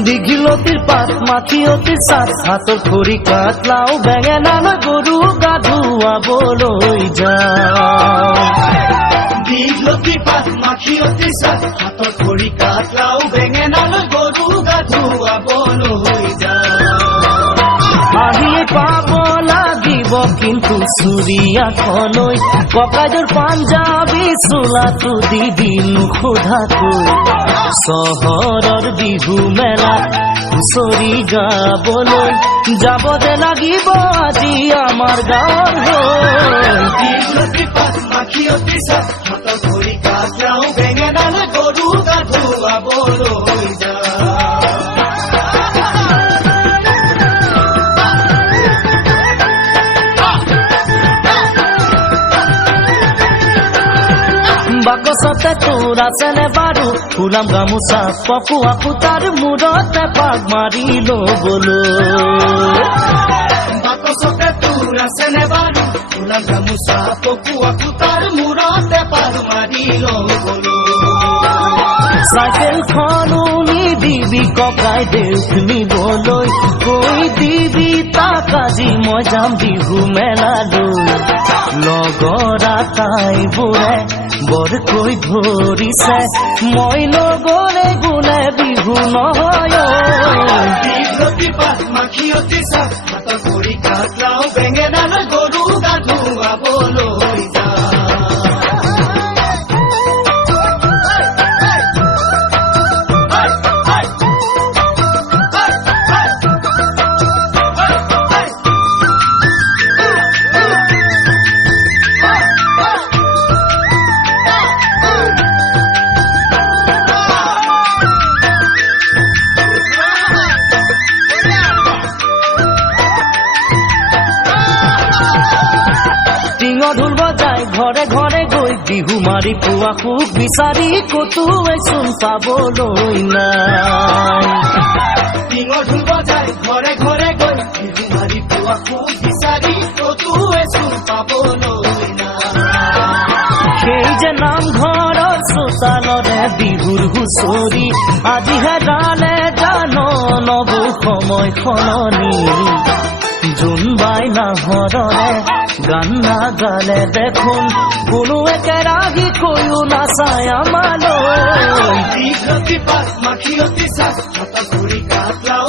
দীঘিলতিৰ পাত মাখিয়তিৰ চাত হাতৰ খৰি কাঠ লাও বেঙেনালৈ গৰু গা ধুৱাবলৈ যাওঁ দীঘলতিৰ পাত মাখিয়তিৰ চাত হাতৰ খৰি কাঠ লাও বেঙেনালৈ গৰু গা ধুৱাবলৈ যাওঁ আহিয়ে পাব লাগিব কিন্তু চুৰিয়াখলৈ ককাইদেউৰ পাঞ্জাবী চোলাটো দিবি নোসোধাকৈ চহৰৰ বিহু মেলাত হুঁচৰি গাবলৈ যাব যে লাগিব আজি আমাৰ গাঁৱৰ হৈ দীঘলতিৰ পাত মাখিয়তিৰ চাত হাতৰ খৰি কাঠ লাও বেঙেনালৈ গৰু গা ধুৱাবলৈ যাওঁ বাকচতে তোৰ আছেনে বাৰু ফুলাম গামোচা পপুৱা সূতাৰ মূৰতে পাক মাৰি ল'বলৈ বাকচতে তোৰ আছেনে বাৰু ফুলাম গামোচা পপুৱা সূতাৰ মূৰতে পাক মাৰি ল'বলৈ চাইকেলখনো নিদিবি ককাইদেউক নিবলৈ কৈ দিবি তাক আজি মই যাম বিহু মেলালৈ লগৰ আটাইবোৰে বৰকৈ ধৰিছে মই নগলে গুণে বিহু নহয় দীঘলতিৰ পাত মাখিয়তিৰ চাত হাতৰ খৰি কাঠ লাও বেঙেনালৈ গৰু গা ধুৱাবলৈ যাওঁ ঢোল বজাই ঘৰে ঘৰে গৈ বিহু মাৰি পোৱা সুখ বিচাৰি কতোৱে চোন পাবলৈ নাই টিঙৰ ঢোল বজাই ঘৰে ঘৰে গৈ বিহু মাৰি পোৱা সুখ বিচাৰি কতোৱে চোন পাবলৈ নাই সেই যে নামঘৰৰ চোতালৰে বিহুৰ হুঁচৰি আজি হেৰালে জান নবৌ সময় সলনি জোনবাই নাহৰৰে গান নাগালে দেখোন কোনো একেৰাহি কৈও নাচায় আমালৈ দীঘলতিৰ পাত মাখিয়তিৰ চাত হাতৰ খৰি কাঠ লাও